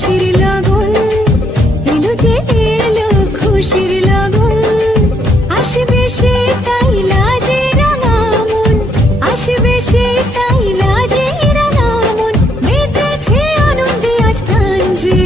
খুশির লগন এলো যে এলো খুশির লগন আসবে সে তাই লাজে রাঙা মন আসবে সে তাই লাজে রাঙা মন মেতেছে আনন্দে আজ প্রাণ যে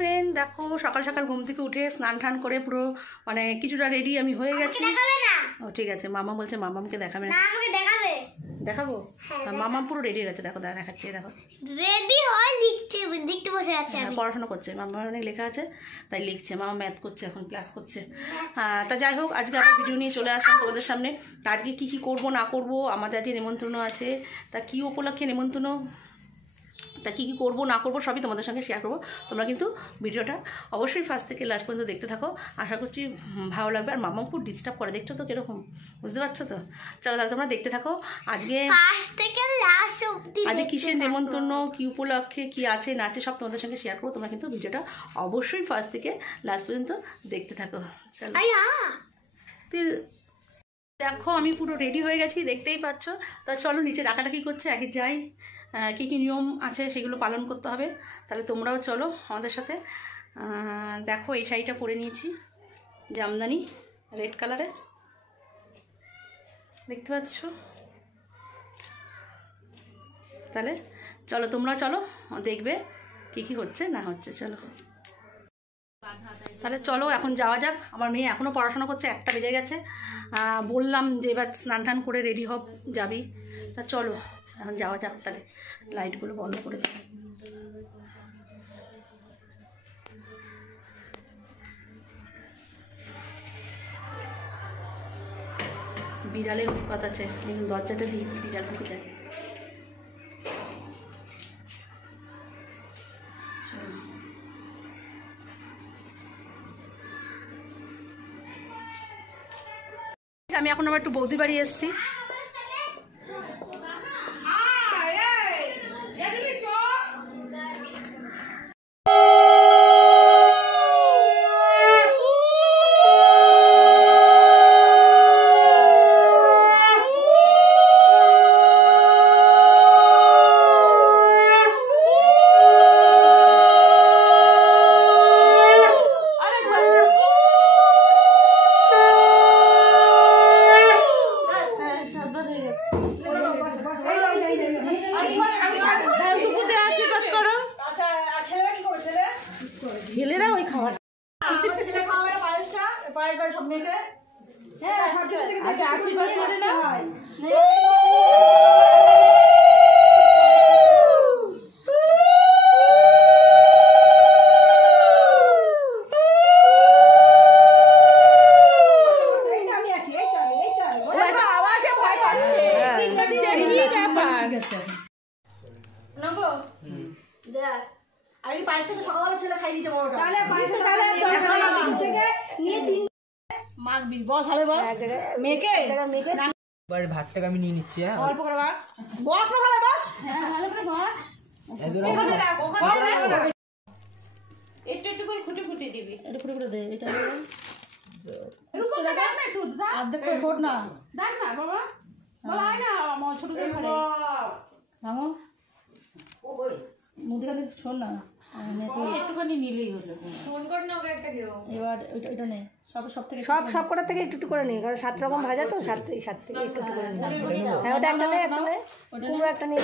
ফ্রেন্ড দেখো সকাল সকাল ঘুম থেকে উঠে স্নান টান করে পুরো মানে কিছুটা রেডি আমি হয়ে গেছি। ও ঠিক আছে, মামা বলছে মামামকে দেখাবে না, দেখাবো। মামা পুরো রেডি হয়ে গেছে, দেখো দেখাচ্ছি, দেখো রেডি হয় লিখতে লিখতে বসে আছে, আমি পড়াশোনা করছে, মামার অনেক লেখা আছে তাই লিখছে, মামা ম্যাথ করছে এখন, ক্লাস করছে। তা যাই হোক, আজকে আবার ভিডিও নিয়ে চলে আসলাম তোমাদের সামনে। তা আজকে কী কী করবো না করবো, আমাদের আজকে নেমন্তন্ন আছে, তা কী উপলক্ষে নেমন্তন্ন, তা কী কী করবো না করবো সবই তোমাদের সঙ্গে শেয়ার করবো। তোমরা কিন্তু ভিডিওটা অবশ্যই ফার্স্ট থেকে লাস্ট পর্যন্ত দেখতে থাকো, আশা করছি ভালো লাগবে। আর মামা খুব ডিস্টার্ব করে, দেখছো তো কীরকম, বুঝতে পারছো তো? চলো তাহলে তোমরা দেখতে থাকো। আজকে ফার্স্ট থেকে লাস্ট অবধি আজকে কিসের নেমন্তন্ন, কী উপলক্ষে, কী আছে না আছে সব তোমাদের সঙ্গে শেয়ার করবো। তোমরা কিন্তু ভিডিওটা অবশ্যই ফার্স্ট থেকে লাস্ট পর্যন্ত দেখতে থাকো। চলো দেখো আমি পুরো রেডি হয়ে গেছি, দেখতেই পাচ্ছ। তা চলো নিচে ডাকাডাকি করছে, আগে যাই, কী কী নিয়ম আছে সেগুলো পালন করতে হবে। তাহলে তোমরাও চলো আমাদের সাথে। দেখো এই শাড়িটা পরে নিয়েছি, জামদানি রেড কালারের, দেখতে পাচ্ছ। তাহলে চলো তোমরা চলো, দেখবে কী কী হচ্ছে না হচ্ছে। চলো তাহলে চলো এখন যাওয়া যাক। আমার মেয়ে এখনও পড়াশোনা করছে, 1টা বেজে গেছে। বললাম যে এবার স্নান টান করে রেডি হব, যাবি। তা চলো এখন যাওয়া যাক। তাহলে লাইটগুলো বন্ধ করে দেব। বিড়ালের উৎপাত আছে, দরজাটা দিয়ে বিড়াল ঢুকে যায়। আমি এখন আবার একটু বৌদির বাড়ি এসেছি। ছেলেরা ওই খাবার ছেলে খাওয়াবে না, পায়েসটা পায়েস সব মেখে আশীর্বাদ করে না। আওয়াজে ভয় পাচ্ছে, কি ব্যাপার নগো দেখ। আর এই পায়েসটা তো সকালবেলা ছেলে খাই দিয়েছে বড়টা, তাহলে মাখবি বস, ভালো বস মেয়েকে এবার ভাতটাকে আমি নিয়ে নিচ্ছি। অল্প করে বস না, ভালো বস, ভালো করে বস, ওখানে রাখ, ওখানে রাখ, একটু একটু করে খুঁটে খুঁটে দিবি, একটু খুঁটে খুঁটে দে। এটা একটু অর্ধেক করে ফোট না, দেখ না বাবা, বল আয় না আমার ছোট করে খাবে ভাঙো মুদিখানে, শোন না একটুখানি নিলেই হলো, ফোন কর না ওকে একটা কেউ। এবার এটা নে, সব থেকে সব কটার থেকে একটু একটু করে নিই, কারণ 7 রকম ভাজা তো, 7 থেকে একটু একটু করে নিই। হ্যাঁ ওটা একটা নে, একটা নে, পুরো একটা নিয়ে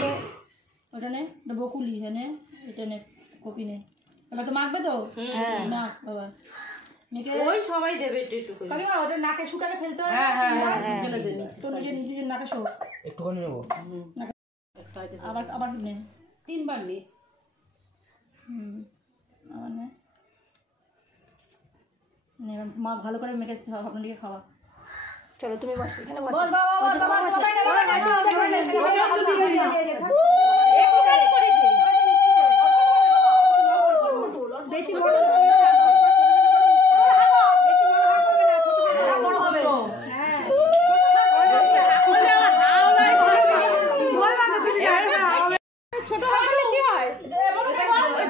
ওটা নে, ওটা বকুলি, হ্যাঁ নে, এটা নে, কপি নে। এবার তো মাখবে তো, হ্যাঁ মাখ বাবা, মেখে ওই সবাই দেবে একটু একটু করে। কাকিমা ওটা নাকে শুকাতে ফেলতে হবে, হ্যাঁ হ্যাঁ ফেলে দে নিচে, তো নিজের নাকে শোক একটুখানি নেবো, আবার আবার নে, 3 বার নে, আবার নে, মাখ ভালো করে মেখে আপনাদেরকে খাওয়া। চলো তুমি বস, এখানে বস, বেশি বড় ছোট হাতে কি হয়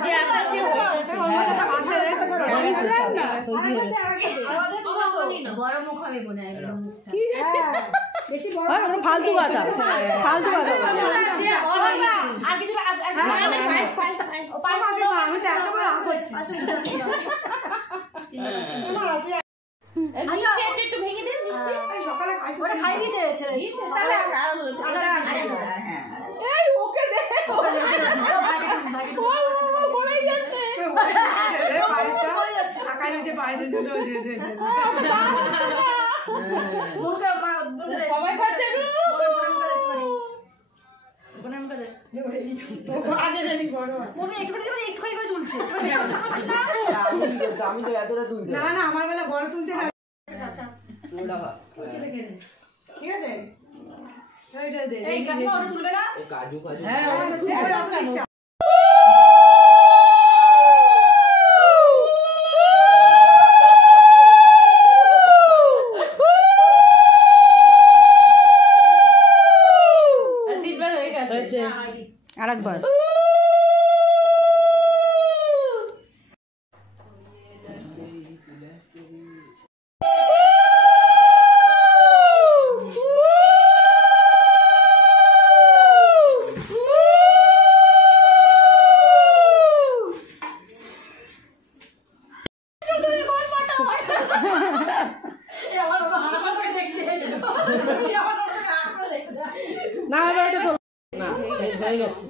যে আসা সে বড় মুখ হবে মনে হয় কি বেশি বড় ফালতু কথা ফালতু কথা আর কিছু একটু ভেঙে দে সকালে খাই দিয়েছে এই ওকে দে পড়ে যাচ্ছে সবাই খাচ্ছে আমি তো এতটা তুলতে না না আমার বেলা বড় তুলছে না ঠিক আছে কাজু কাজু আরেকবার না এটা তো না হয়ে গেছে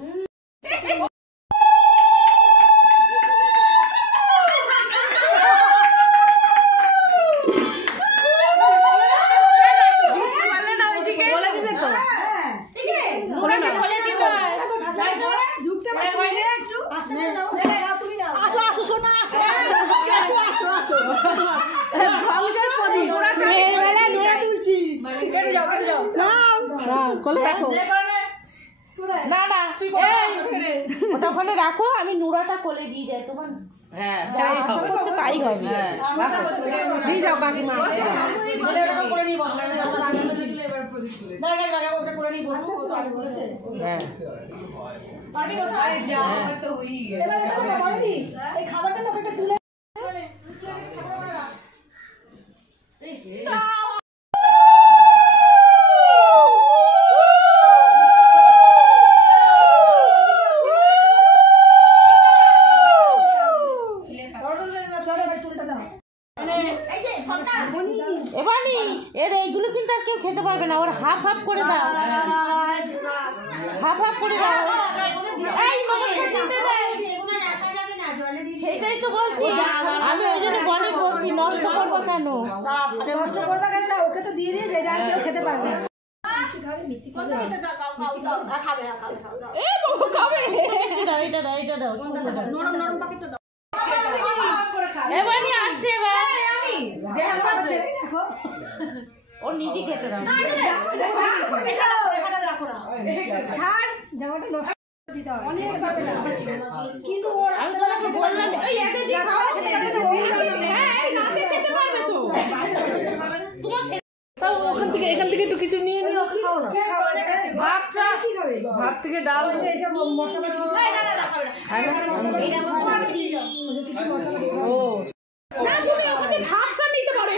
ওটা ওখানে রাখো আমি নুরাটা কোলে দিয়ে যাই তোমার হ্যাঁ তাই হবে দিয়ে যাও কাকিমা খাবারটা না তুলে এবারই এর এইগুলো কিন্তু আর কেউ খেতে পারবে না ওর হাফ হাফ করে দাও হাফ হাফ করে দাও সেটাই তো বলছি আমি ওই জন্য বলে বলছি নষ্ট করবো কেন নষ্ট করবো কেন ওকে তো দিয়ে দিয়ে যেটা কেউ খেতে পারবে এবারই আসছে ও নিজে খেতে দাও ছাড় জামাটা নষ্ট দিতে হয় অনেক কিন্তু আমি তোমাকে বললাম এই এতে দিয়ে খাও এই নাকে খেতে পারবে তো তোমার তাও ওখান থেকে এখান থেকে একটু কিছু নিয়ে নিও খাও না ভাতটা কি খাবে ভাত থেকে ডাল এইসব মশলা না না না খাবে না এইটা আমি দিয়ে দাও কিছু মশলা ও না তুমি ওখানে ভাতটা নিতে পারো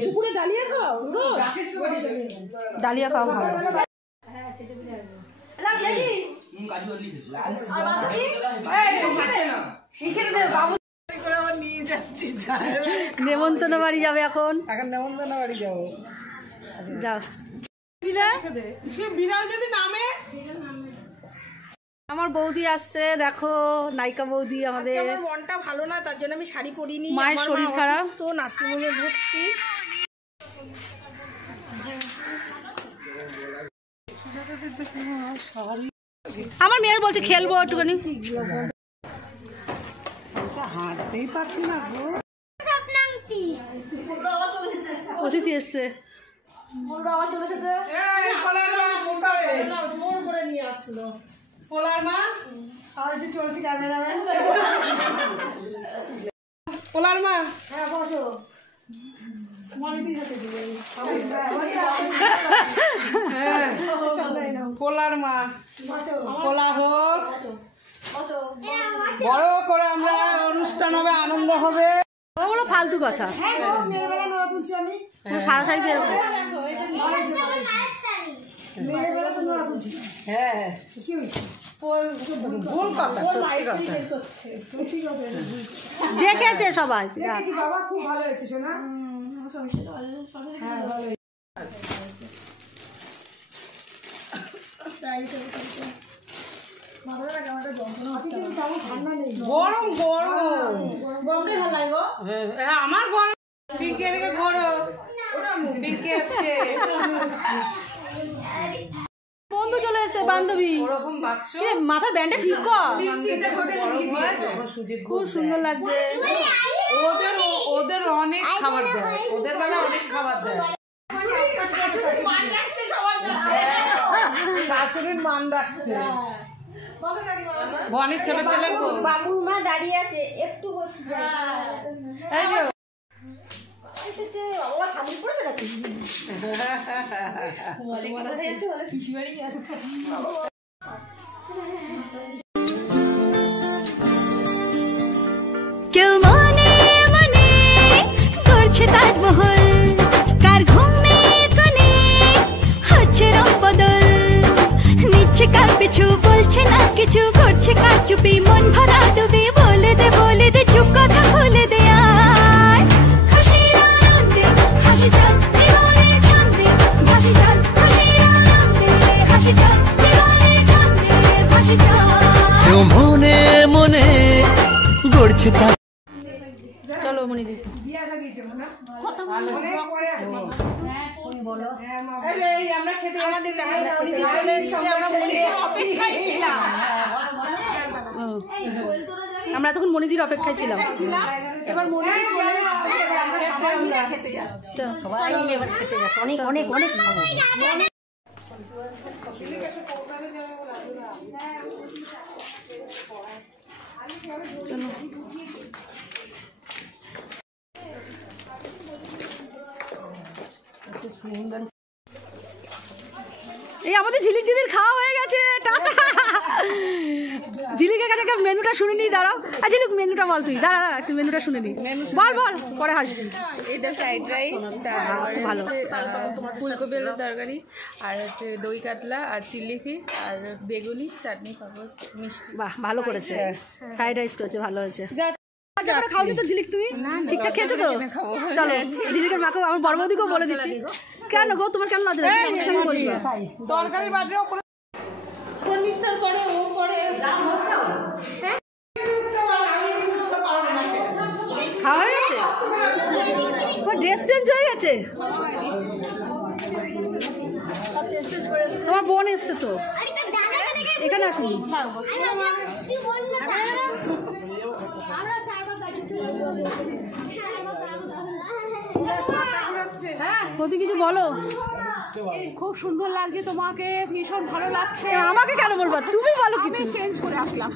দুপুরে ডালিয়া খাও ডালিয়া খাওয়া ভালো নেমন্তন্ন বাড়ি যাবে এখন নেমন্তন্ন বাড়ি যাবো যাও বিড়াল যদি নামে আমার বৌদি আসছে দেখো নায়িকা বৌদি আমাদের আমার মনটা ভালো না তার জন্য আমি শাড়ি পরিনি মায়ের শরীর খারাপ তো নার্সিংহোমে ভর্তি আমার মেয়ে বলছে খেলবো একটুখানি হাঁটতেই পারছি না গো অতিথি এসছে আবার চলে এসেছে জোর করে নিয়ে আসলো পোলার মা আর যে চলছে ক্যামেরাম্যান পোলার মা হ্যাঁ বসো মনে দিন হাতে দিবে অনুষ্ঠান হবে, আনন্দ হবে। ওগুলো ফালতু কথা। সারা শাড়ি দিয়ে এরকম হ্যাঁ ভুল কথা, সত্যি কথা। দেখেছে সবাই। বাবা খুব ভালো হয়েছে শোনা। হ্যাঁ ভালো গরম গরম আমার গরম, পিঙ্কি এদিকে গরম, পিঙ্কি আসছে, বন্ধু চলে এসছে, বান্ধবী। ওরকম বাক্স মাথার ব্যান্ডটা ঠিক কর, খুব সুন্দর লাগছে। ওদের অনেক খাবার দেয়, ওদের বেলা অনেক খাবার দেয়। শাশুড়ির মান রাখছে। বনের ছোট ছেলে বাবুর মা দাঁড়িয়ে আছে, একটু বসে যায়। কেউ মনে মনে করছে তাজমহল, কার ঘুমের কোণে হচ্ছে রং বদল, নিচ্ছে কার পিছু বলছে না কিছু, করছে কার চুপি মন ভরা ডুবি, বলে দে চুপ কথা খুলে দে আর খুশির আনন্দে হাসি যাক জীবনের ছন্দে ভাসি যাক, খুশির আনন্দে হাসি যাক জীবনের ছন্দে ভাসি যাক। কেউ মনে মনে গড়ছে তার। চলো মনি দিদি। আমরা খেতে আমরা এতক্ষণ মনিদির অপেক্ষায় ছিলাম। এবার মনিদি চলে এসেছে, সবাই মিলে এবার খেতে যাচ্ছে। অনেক অনেক অনেক খাবো। এই আমাদের ঝিলিক দিদির খাওয়া হয়ে গেছে, টাটা। ঝিলিকের কাছে মেনুটা শুনে নি, দাঁড়াও। আর ঝিলিক মেনুটা বল, তুই দাঁড়া একটু মেনুটা শুনে নি। বল বল, পরে হাসবি। এটা ফ্রাইড রাইস, ভালো ফুলকপি আলুর তরকারি, আর হচ্ছে দই কাতলা, আর চিলি ফিশ, আর বেগুনি, চাটনি, পাপড়, মিষ্টি। বাহ, ভালো করেছে। ফ্রাইড রাইস করেছে, ভালো হয়েছে। খাওনি তো ঝিলিক, তুমি ঠিকঠাক খেয়েছো তো? চলো ঝিলিকের মাকেও, আমার বড় বৌদিকেও বলে দিচ্ছি। কেন গো, তোমার কেন লজ্জা লাগছে? তরকারি বাটিও মিস্টার করে, ও করে। খাওয়া হয়ে গেছে? ড্রেস চেঞ্জ হয়ে গেছে? তোমার বোন এসছে তো, এখানে আসেনি। প্রতি কিছু বলো। খুব সুন্দর লাগছে তোমাকে, ভীষণ ভালো লাগছে। আমাকে কেন বলবা, তুমি বলো কিছু। চেঞ্জ করে আসলাম।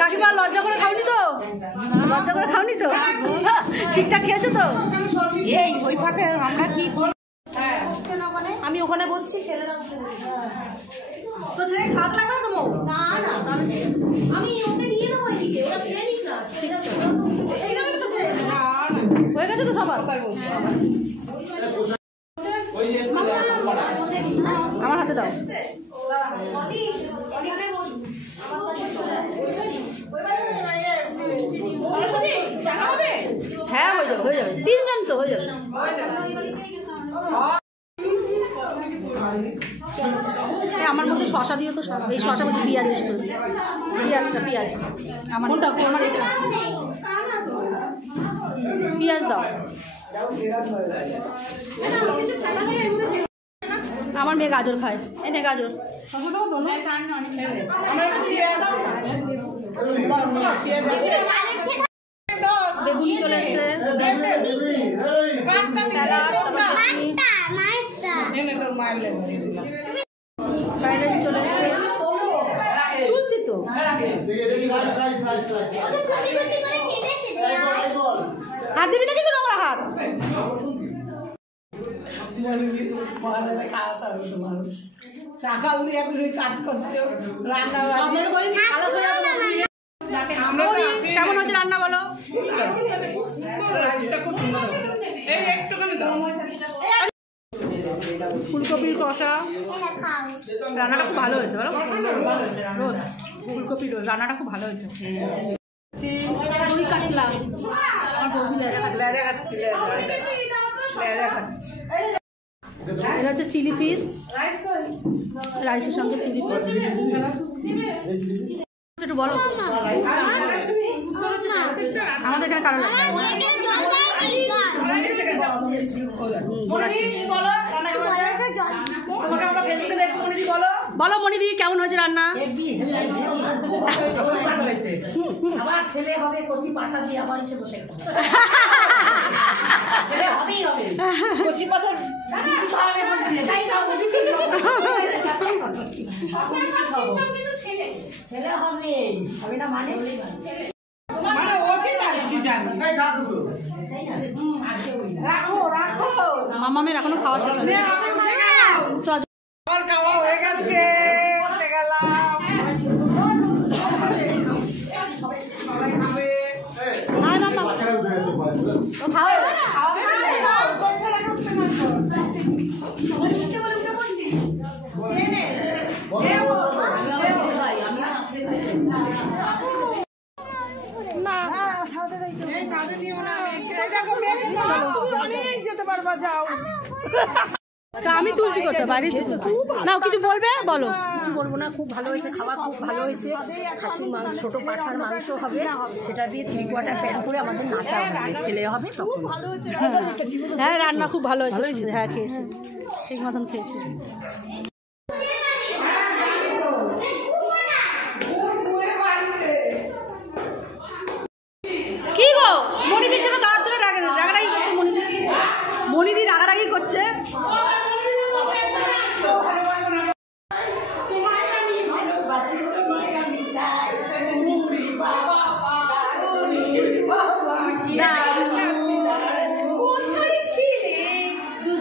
কাকিমা লজ্জা করে খাওনি তো? লজ্জা করে খাওনি তো? ঠিকঠাক খেয়েছো তো? এই ওই ফাঁকে আমরা কি আমি ওখানে বসছি, ছেলেরা তো ছেলে খাওয়াতে লাগবে না তো? না না, আমি ওকে নিয়ে নেবো এদিকে, ওরা খেয়ে নিক না। হয়ে গেছে তো সবার? আমার হাতে দাও। হ্যাঁ হয়ে যাবে, হয়ে যাবে। তিনজন তো হয়ে যাবে। আমার মধ্যে শশা দিও তো, এই শশা বলছি পেঁয়াজ বেশি করে, পেঁয়াজ আমার পেঁয়াজ দাও। আমার মেয়ে গাজর খায়, এনে গাজর। বেগুনি চলে এসছে, স্যালাড, ফ্রাইড রাইস চলে এসছে, তুলছি তো। হাত দিবি নাকি তো নোংরা হাত? সকাল দিয়ে তুমি কাজ করছো, রান্না কেমন হচ্ছে রান্না বলো? ফুলকপির কষা রান্নাটা খুব ভালো হয়েছে বলো। রোজ ফুলকপির রোজ রান্নাটা খুব ভালো হয়েছে। দই কাটলাম, লেজা খাচ্ছি, লেজা খাচ্ছি। এটা হচ্ছে চিলি পিস, রাইসের সঙ্গে চিলি পিস। একটু বলো আমাদের এখানে কারণ বলো মনিদি কেমন হয়েছে রান্না? আমার ছেলে হবে কচি পাতা দিয়ে আবার এসে বসে ছেলে হবেই হবে কচি পাতা ছেলে হবে হবে না মানে রাখো রাখো মামামের এখনো খাওয়া শেষ হয়নি। খাওয়া হয়ে গেছে, যেতে পারবা, যাও। আমি তুলছি কথা বাড়িতে না, কিছু বলবে বলো। কিছু বলবো না, খুব ভালো হয়েছে, খাবার খুব ভালো হয়েছে। খাসির মাংস, ছোট পাঠার মাংস হবে, সেটা দিয়ে 3/4 প্যান করে আমাদের নাচা হবে, ছেলে হবে তখন। হ্যাঁ রান্না খুব ভালো হয়েছে, হ্যাঁ খেয়েছি ঠিক মতন খেয়েছি। কি গো মনিদির জন্য দাঁড়ার জন্য রাগারাগি করছে, মনিদি রাগারাগি করছে।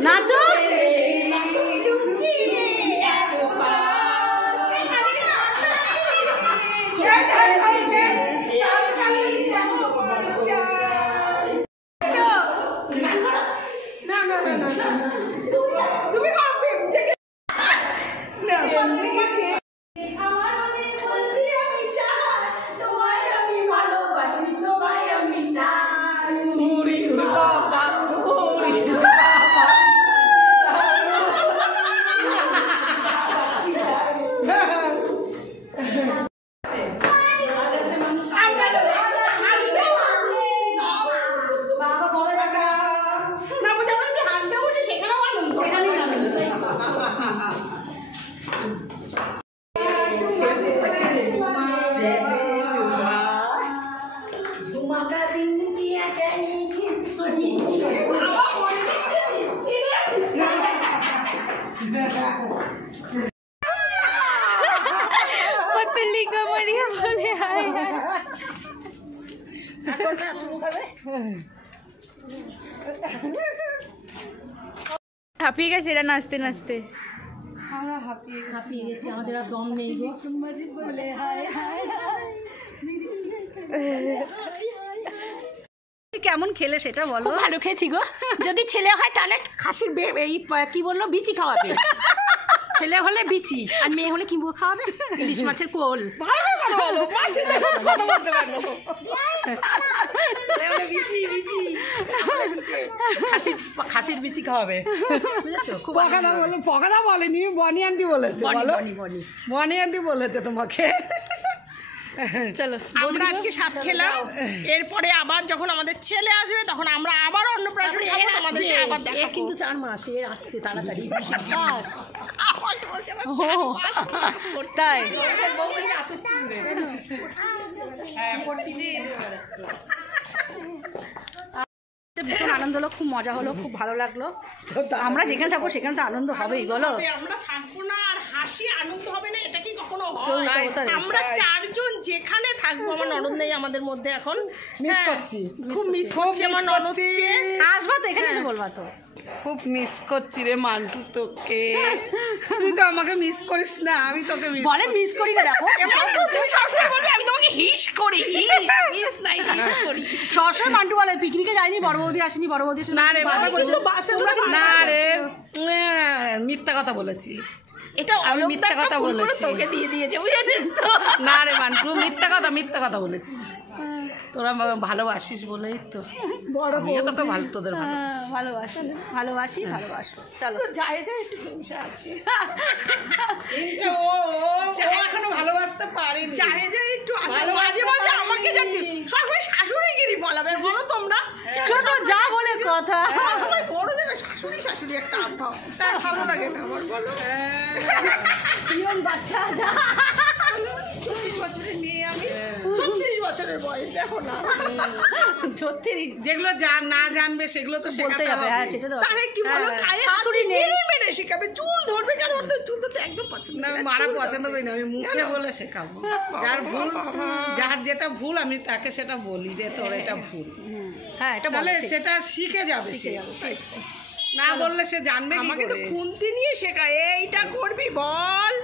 নাচো पतली कमरिया बोले हाय हाय হাঁপিয়ে গেছে এরা নাচতে নাচতে। হাঁপিয়ে গেছি, আমাদের আর দম নেই গো। বলে হায় হায় হায়। কেমন খেলে সেটা বলো। ভালো খেয়েছি গো, যদি ছেলে হয় তাহলে খাসির এই কি বললো বিচি খাওয়াবে, ছেলে হলে বিচি আর মেয়ে হলে কি খাওয়াবে, ইলিশ মাছের কোল। খাসির বিচি খাওয়াবে, পকাদা বলেনি, বনি আন্টি বলেছে, বনি আন্টি বলেছে তোমাকে। চলো আমরা আজকে সাপ খেলাম, এরপরে আবার যখন আমাদের ছেলে আসবে তখন আমরা আবার অন্নপ্রাশন খাবো, তোমাদেরকে আবার দেখাবো। কিন্তু 4 মাস এর আসছে তাড়াতাড়ি। তাই ভীষণ আনন্দ হলো, খুব মজা হলো, খুব ভালো লাগলো। আমরা যেখানে থাকবো সেখানে তো আনন্দ হবেই, বলো। আমরা থাকবো না আর হাসি আনন্দ হবে না, এটা কি কখনো কেউই তো হয়? হতে পারে। আমরা চারজন যেখানে থাকবো, আমার ননদ নেই আমাদের মধ্যে এখন, মিস হ্যাঁ, করছি খুব মিস করছি আমার ননদকে। আসবা তো, এখানে এসে বলবা তো। খুব মিস করছি রে মান্টু তোকে। তুই তো আমাকে মিস করিস না, আমি তোকে মিস বলে মিস করি না, দেখো তুমি সবসময় বলবে আমি তোমাকে হিস করি, হিস নাই হিস করি। সবসময় মান্টু বলে পিকনিকে যাইনি, বড় বৌদি আসেনি, বড় বৌদি আসেনি। না রে বাবা, কিন্তু বাসে তোমরা কি না রে মিথ্যা কথা বলেছি। এটা আমি মিথ্যা কথা বলেছি। তোকে দিয়ে দিয়েছে, বুঝেছিস তো? না রে মান্টু, মিথ্যা কথা বলেছি। তোরা ভালোবাসিস বলেই তো, আমিও তোকে ভালো, তোদের ভালোবাসি ভালোবাসি ভালোবাসো। চলো যায় যায় একটু হিংসা আছে, এখনো ভালোবাসতে পারিনি। যায় যায় একটু মাঝে মাঝে আমাকে জানি সবাই শাশুড়িগিরি বলাবে, বলো তোমরা ছোট যা বলে কথা। সবাই বড় যেন শাশুড়ি শাশুড়ি একটা আভাব, তাই ভালো লাগে না আমার, বলো? বাচ্চা যা 36 বছরের মেয়ে আমি, 36 বছরের বয়স, দেখো না। 36 যেগুলো না জানবে সেগুলো তো বলতে শেখাতে যাবে, হবে। হ্যাঁ সেটা তো। তাহলে কি বলো, গায়ে শাশুড়ি হাত নেই। মেরে মেরে শেখাবে, চুল ধরবে কেন? ওর তো চুল ধরতে একদম পছন্দ না, না, মারা পছন্দ করি না, আমি মুখে বলে শেখাবো। যার ভুল, যার যেটা ভুল আমি তাকে সেটা বলি যে তোর এটা ভুল, হ্যাঁ এটা তাহলে বলে ঠিক। সেটা শিখে যাবে সে। না বললে সে জানবে কি আমাকে তো করে? খুন্তি নিয়ে শেখায়, এইটা করবি বল।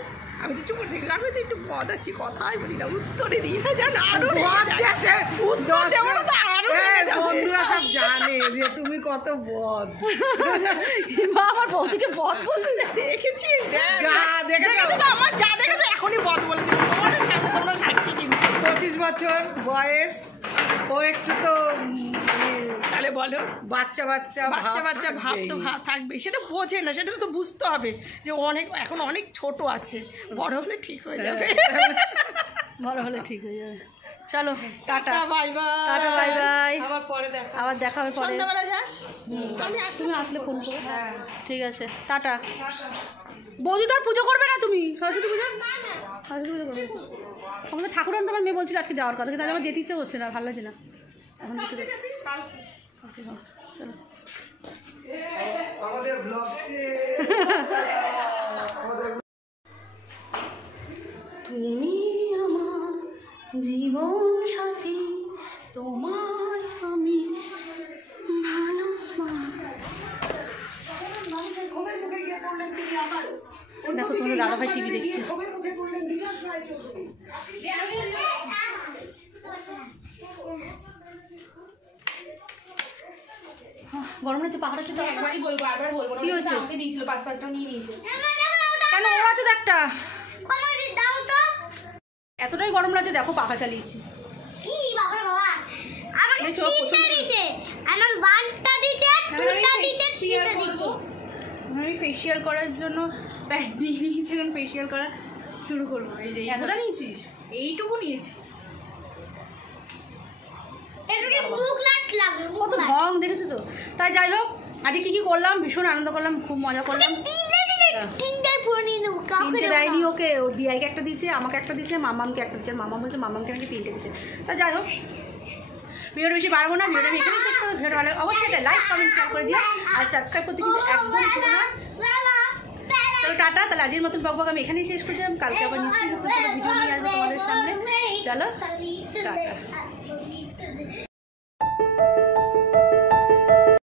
আমি তো চুপ করে দেখলাম, আমি তো একটু বদ আছি, কথাই বলি না, উত্তরে দিই না, জানো আরো বদ গেছে। উত্তর দেবো না তো আরো রেগে যাবে। বন্ধুরা সব জানে যে তুমি কত বদ। মা আমার বৌদিকে বদ বলতে দেখেছিস? দেখ, যা দেখেছো? দেখেছো তো, আমার যা দেখেছো এখনই বদ বলে দিবি, তোমাদের সামনে তোমরা সাক্ষী কিন্তু। 25 বছর বয়স, ও একটু তো তাহলে বলো, বাচ্চা বাচ্চা বাচ্চা ভাব তো থাকবেই। থাকবে, সেটা বোঝে না, সেটা তো বুঝতে হবে যে অনেক এখন অনেক ছোট আছে, বড় হলে ঠিক হয়ে যাবে। বড় হলে ঠিক হয়ে যাবে। চলো tata bye bye, tata bye bye, আবার পরে দেখা। আবার দেখা হবে পরে। সন্ধ্যাবেলা যাস? আমি আসলে তুমি আসলে ফোন করো। ঠিক আছে টাটা। বৌদি তো আর পুজো করবে না তুমি? সরস্বতী পুজো? সরস্বতী পুজো করবে। আমাদের ঠাকুরান তো আমার মেয়ে বলছিল আজকে যাওয়ার কথা, কিন্তু আজ আমার যেতে ইচ্ছে হচ্ছে না, ভালো লাগছে না এখন। চলো আমাদের ব্লগ তুমি আমার জীবন সাথী, তোমায় আমি দেখো তোমাদের দাদাভাই টিভি দেখছে। গরম হচ্ছে, পাহাড় হচ্ছে, একবারই বলবো, বারবার বলবো না। কি হয়েছে? আমাকে দিয়েছিল 5-5টা নিয়ে নিয়েছে। কেন ও আছে একটা? এতটাই গরম লাগছে, দেখো পাখা চালিয়েছি। দেখছো, আমি ফেসিয়াল করার জন্য প্যাড নিয়ে নিয়েছি, এখন ফেসিয়াল করা শুরু করবো। এই যে এতটা নিয়েছিস? এইটুকু নিয়েছি। কত ঢং দেখেছো তো। তাই যাই হোক, আজকে কি কি করলাম, ভীষণ আনন্দ করলাম, খুব মজা করলাম। তিনটে দেয়নি ওকে, ও দিয়াইকে একটা দিয়েছে, আমাকে একটা দিয়েছে, মামামকে একটা দিয়েছে, মামা বলছে মামামকে নাকি 3টে দিয়েছে। তা যাই হোক, ভিডিওটা বেশি বাড়বো না, ভিডিওটা আমি এখানে শেষ করবো। ভিডিওটা ভালো অবশ্যই একটা লাইক কমেন্ট শেয়ার করে দিও, আর সাবস্ক্রাইব করতে কিন্তু একদম ভুলো না। চলো টাটা, তাহলে আজকের মতন বকবক আমি এখানেই শেষ করে দিলাম। কালকে আবার নিশ্চয়ই ভিডিও নিয়ে আসবো তোমাদের সামনে। চলো টাটা।